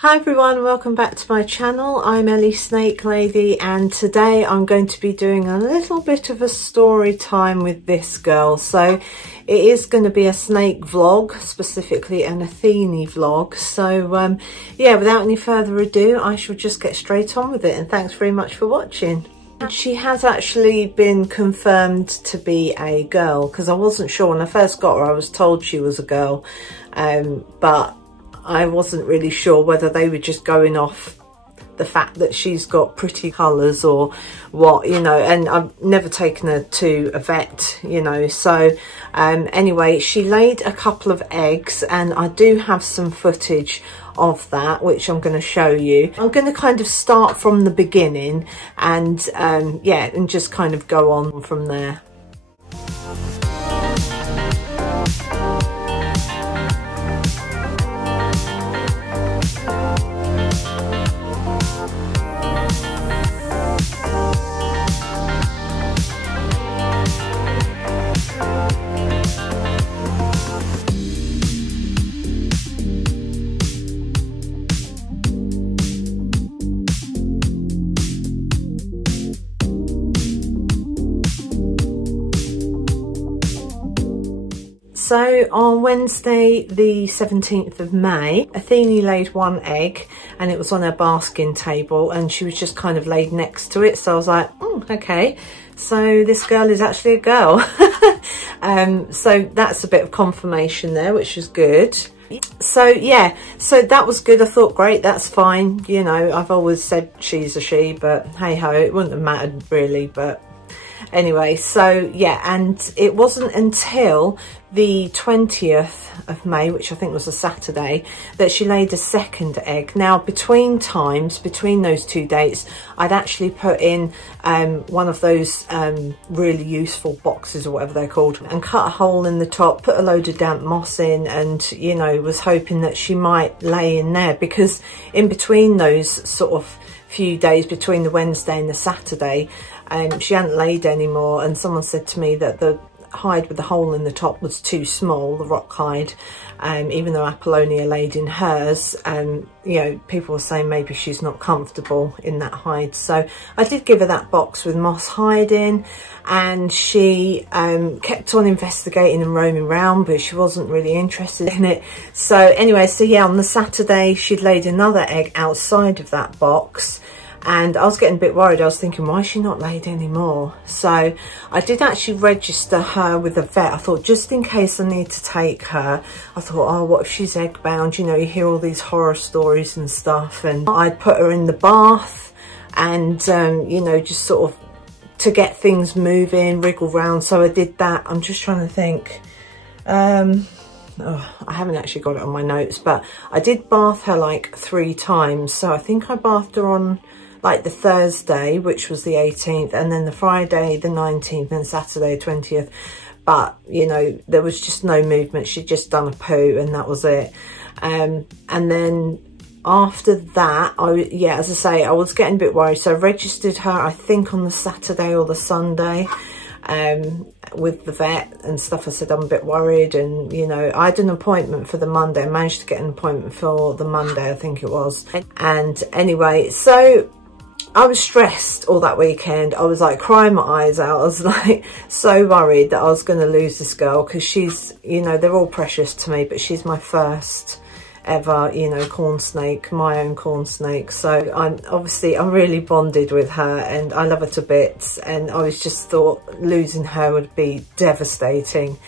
Hi everyone, welcome back to my channel. I'm Ellie Snake Lady, and today I'm going to be doing a little bit of a story time with this girl. So it is going to be a snake vlog, specifically an Athene vlog. So yeah, without any further ado, I shall just get straight on with it, and thanks very much for watching. She has actually been confirmed to be a girl, because I wasn't sure when I first got her. I was told she was a girl, but I wasn't really sure whether they were just going off the fact that she's got pretty colours or what, you know, and I've never taken her to a vet, you know. So anyway, she laid a couple of eggs, and I do have some footage of that which I'm going to show you. I'm going to kind of start from the beginning and yeah, and just kind of go on from there. So on Wednesday the 17th of May, Athene laid one egg, and it was on her basking table, and she was just kind of laid next to it. So I was like, okay, so this girl is actually a girl. So that's a bit of confirmation there, which is good. So yeah, so that was good. I thought, great, that's fine. You know, I've always said she's a she, but hey ho, it wouldn't have mattered really. But anyway, so yeah, and it wasn't until the 20th of May, which I think was a Saturday, that she laid a second egg. Now, between those two dates, I'd actually put in one of those really useful boxes or whatever they're called, and cut a hole in the top, put a load of damp moss in, and, you know, was hoping that she might lay in there, because in between those sort of few days, between the Wednesday and the Saturday, she hadn't laid anymore, and someone said to me that the hide with the hole in the top was too small, the rock hide, even though Apollonia laid in hers. You know, people were saying maybe she's not comfortable in that hide. So I did give her that box with moss hide in, and she kept on investigating and roaming around, but she wasn't really interested in it. So anyway, so yeah, on the Saturday she'd laid another egg outside of that box, and I was getting a bit worried. I was thinking, why is she not laid anymore? So I did actually register her with a vet. I thought, just in case I need to take her, I thought, oh, what if she's egg bound? You know, you hear all these horror stories and stuff. And I'd put her in the bath and, you know, just sort of to get things moving, wriggle round. So I did that. I'm just trying to think. Oh, I haven't actually got it on my notes, but I did bath her like 3 times. So I think I bathed her on like the Thursday, which was the 18th, and then the Friday the 19th, and Saturday 20th. But, you know, there was just no movement. She'd just done a poo, and that was it. And then after that, yeah, as I say, I was getting a bit worried. So I registered her, I think, on the Saturday or the Sunday, with the vet and stuff. I said I'm a bit worried, and, you know, I had an appointment for the Monday. I managed to get an appointment for the Monday, I think it was. And anyway, so I was stressed all that weekend. I was like crying my eyes out. I was like so worried that I was going to lose this girl, because she's, you know, they're all precious to me, but she's my first ever, you know, corn snake, my own corn snake. So I'm really bonded with her, and I love her to bits, and I was just thought losing her would be devastating.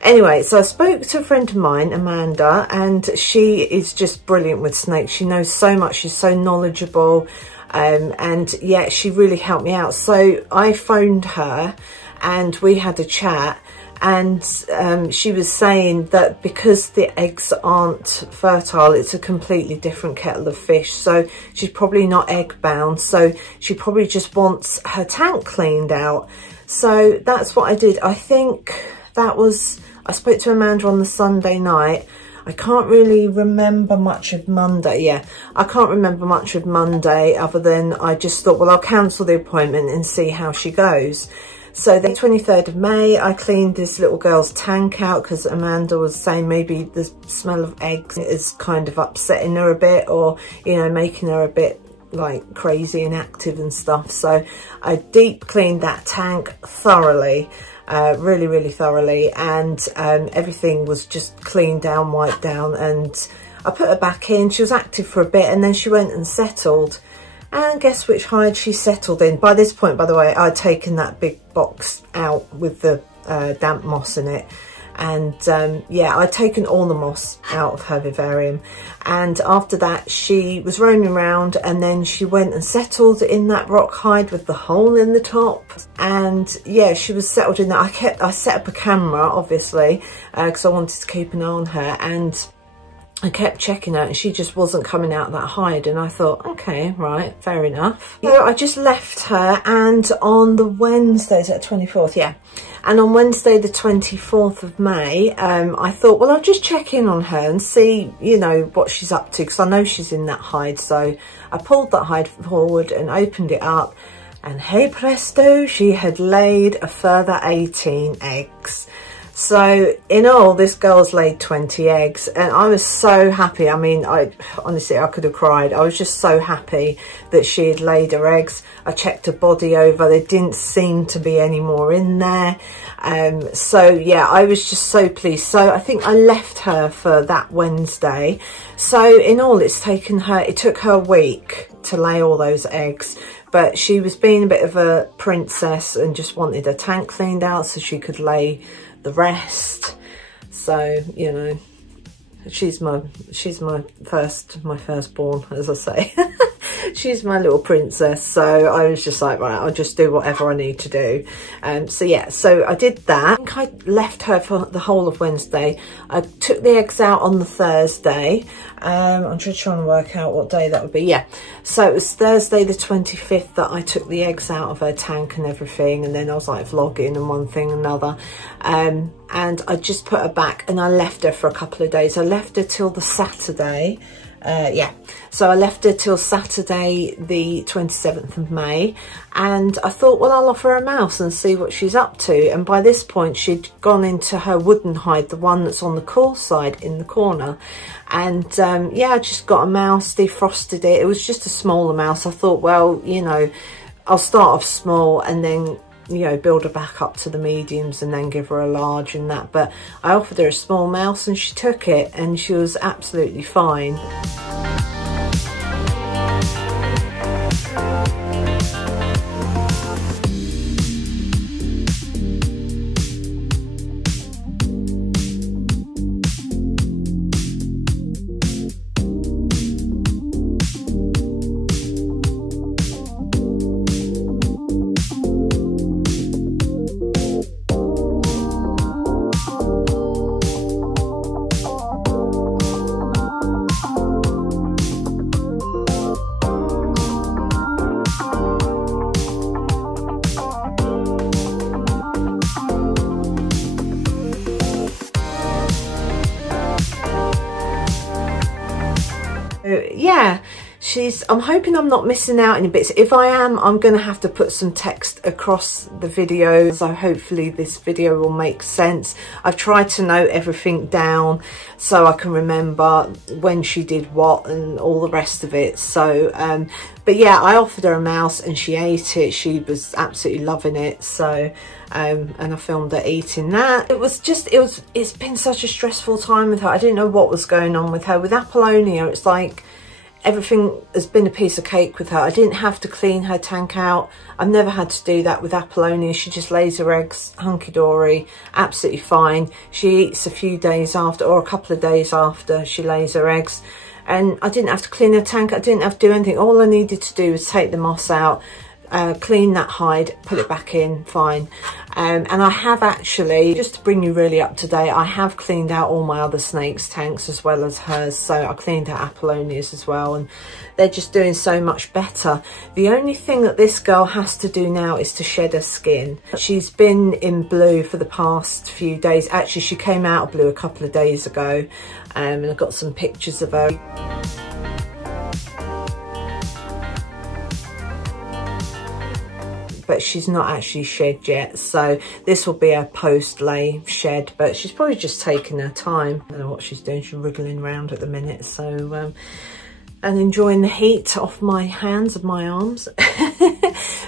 Anyway, so I spoke to a friend of mine, Amanda, and she is just brilliant with snakes. She knows so much. She's so knowledgeable. And yeah, she really helped me out. So I phoned her and we had a chat, and she was saying that because the eggs aren't fertile, it's a completely different kettle of fish. So she's probably not egg bound. So she probably just wants her tank cleaned out. So that's what I did. I think that was, I spoke to Amanda on the Sunday night. I can't really remember much of Monday. Yeah, I can't remember much of Monday, other than I just thought, well, I'll cancel the appointment and see how she goes. So the 23rd of May, I cleaned this little girl's tank out because Amanda was saying maybe the smell of eggs is kind of upsetting her a bit, or, you know, making her a bit like crazy and active and stuff. So I deep cleaned that tank thoroughly, really thoroughly, and everything was just cleaned down, wiped down, and I put her back in. She was active for a bit and then she went and settled. And guess which hide she settled in? By this point, by the way, I'd taken that big box out with the damp moss in it. And yeah, I'd taken all the moss out of her vivarium. And after that, she was roaming around, and then she went and settled in that rock hide with the hole in the top. And yeah, she was settled in that. I set up a camera, obviously, because I wanted to keep an eye on her, and I kept checking her and she just wasn't coming out of that hide, and I thought, okay, right, fair enough. So I just left her, and on the Wednesday, is that 24th? Yeah. And on Wednesday the 24th of May, I thought, well, I'll just check in on her and see, you know, what she's up to, because I know she's in that hide. So I pulled that hide forward and opened it up, and hey presto, she had laid a further 18 eggs. So in all, this girl's laid 20 eggs, and I was so happy. I mean, honestly, I could have cried. I was just so happy that she had laid her eggs. I checked her body over. There didn't seem to be any more in there. So yeah, I was just so pleased. So I think I left her for that Wednesday. So in all, it took her a week to lay all those eggs. But she was being a bit of a princess and just wanted her tank cleaned out so she could lay the rest. So, you know, she's my firstborn, as I say. She's my little princess. So I was just like, right, I'll just do whatever I need to do. So yeah, so I did that. I think I left her for the whole of Wednesday. I took the eggs out on the Thursday. I'm just trying to work out what day that would be. Yeah, so it was Thursday the 25th that I took the eggs out of her tank and everything, and then I was like vlogging and one thing and another, and I just put her back and I left her for a couple of days. I left her till the Saturday. Yeah, so I left her till Saturday the 27th of May, and I thought, well, I'll offer her a mouse and see what she's up to. And by this point she'd gone into her wooden hide, the one that's on the cool side in the corner. And yeah, I just got a mouse, defrosted it. It was just a smaller mouse. I thought, well, you know, I'll start off small and then, you know, build her back up to the mediums and then give her a large and that. But I offered her a small mouse and she took it, and she was absolutely fine. Yeah, I'm hoping I'm not missing out any bits. If I am, I'm going to have to put some text across the video, so hopefully this video will make sense. I've tried to note everything down so I can remember when she did what and all the rest of it. So but yeah, I offered her a mouse and she ate it. She was absolutely loving it. So and I filmed her eating that. It's been such a stressful time with her. I didn't know what was going on with her. With Apollonia, it's like everything has been a piece of cake with her. I didn't have to clean her tank out. I've never had to do that with Apollonia. She just lays her eggs hunky-dory, absolutely fine. She eats a few days after, or a couple of days after she lays her eggs. And I didn't have to clean her tank. I didn't have to do anything. All I needed to do was take the moss out, clean that hide, put it back in, fine. And I have actually, just to bring you really up to date, I have cleaned out all my other snakes' tanks as well as hers. So I cleaned out Apollonia's as well, and they're just doing so much better. The only thing that this girl has to do now is to shed her skin. She's been in blue for the past few days. Actually, she came out of blue a couple of days ago, and I've got some pictures of her. but she's not actually shed yet, so this will be a post lay shed, but she's probably just taking her time. I don't know what she's doing, she's wriggling around at the minute, so and enjoying the heat off my hands and my arms.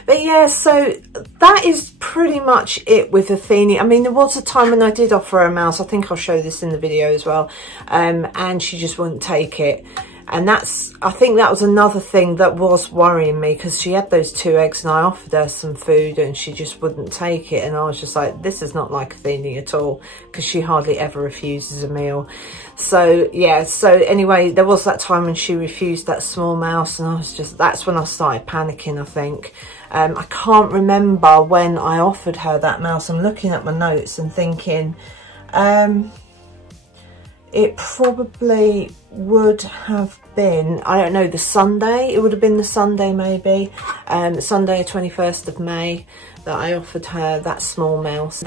But yeah, so that is pretty much it with Athene. I mean, there was a time when I did offer her a mouse. I think I'll show this in the video as well. And she just wouldn't take it. And I think that was another thing that was worrying me, because she had those 2 eggs and I offered her some food and she just wouldn't take it. And I was just like, this is not like Athene at all, because she hardly ever refuses a meal. So yeah, so anyway, there was that time when she refused that small mouse, and that's when I started panicking, I think. I can't remember when I offered her that mouse. I'm looking at my notes and thinking, it probably would have been, I don't know, the Sunday. It would have been the Sunday maybe. Sunday 21st of May that I offered her that small mouse.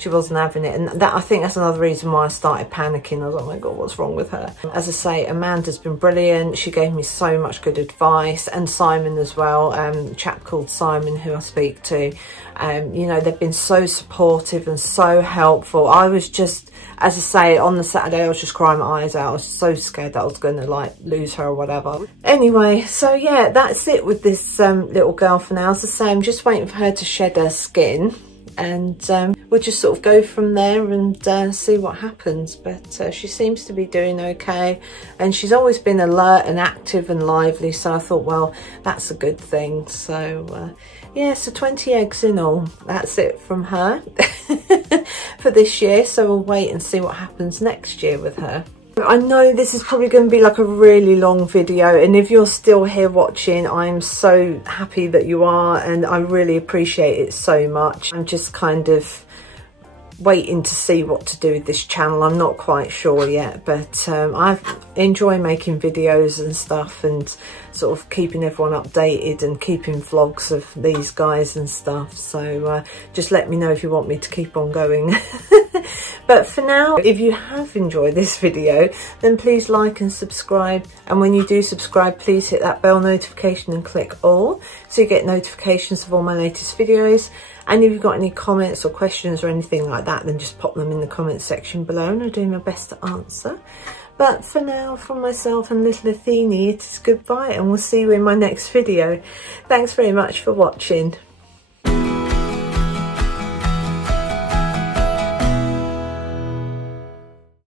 She wasn't having it, and I think that's another reason why I started panicking. I was like, oh my god, what's wrong with her? As I say, Amanda's been brilliant. She gave me so much good advice, and Simon as well, a chap called Simon who I speak to. You know, they've been so supportive and so helpful. I was just, as I say, on the Saturday I was just crying my eyes out. I was so scared that I was going to like lose her or whatever. Anyway, so yeah, that's it with this little girl for now. As I say, I'm just waiting for her to shed her skin, and we'll just sort of go from there and see what happens. But she seems to be doing okay, and she's always been alert and active and lively, so I thought, well, that's a good thing. So yeah, so 20 eggs in all. That's it from her for this year, so we'll wait and see what happens next year with her. I know this is probably going to be like a really long video, and if you're still here watching, I'm so happy that you are, and I really appreciate it so much. I'm just kind of waiting to see what to do with this channel. I'm not quite sure yet, but I enjoy making videos and stuff, and sort of keeping everyone updated and keeping vlogs of these guys and stuff. So just let me know if you want me to keep on going. But for now, if you have enjoyed this video, then please like and subscribe. And when you do subscribe, please hit that bell notification and click all, so you get notifications of all my latest videos. And if you've got any comments or questions or anything like that, then just pop them in the comment section below, and I'll do my best to answer. But for now, from myself and little Athene, it is goodbye, and we'll see you in my next video. Thanks very much for watching.